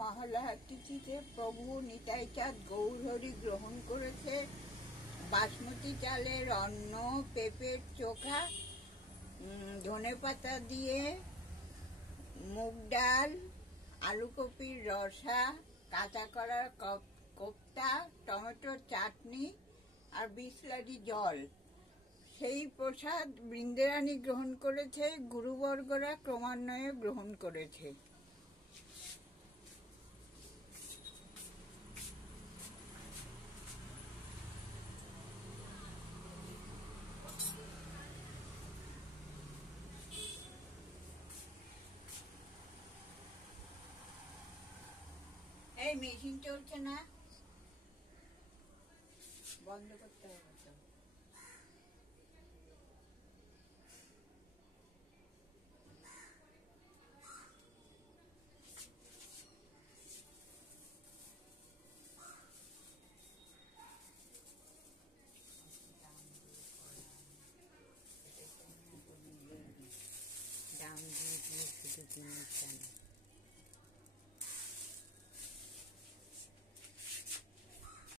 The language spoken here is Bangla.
মহালয়ার তিথিতে প্রভু নিতাই চাঁদ গৌরহরি গ্রহণ করেছে বাসমতি চালের অন্ন, পেঁপের চোখা, ধনেপাতা দিয়ে, মুগ ডাল, আলু কপির রসা, কাঁচা কলার কোপ্তা, টমেটোর চাটনি আর বিসলারি জল। সেই প্রসাদ বৃন্দারানী গ্রহণ করেছে, গুরুবর্গরা ক্রমান্বয়ে গ্রহণ করেছে। এই মেশিন চলছে না, বন্ধ করতে হবে তো। দাম দিয়ে শুধু জিনিস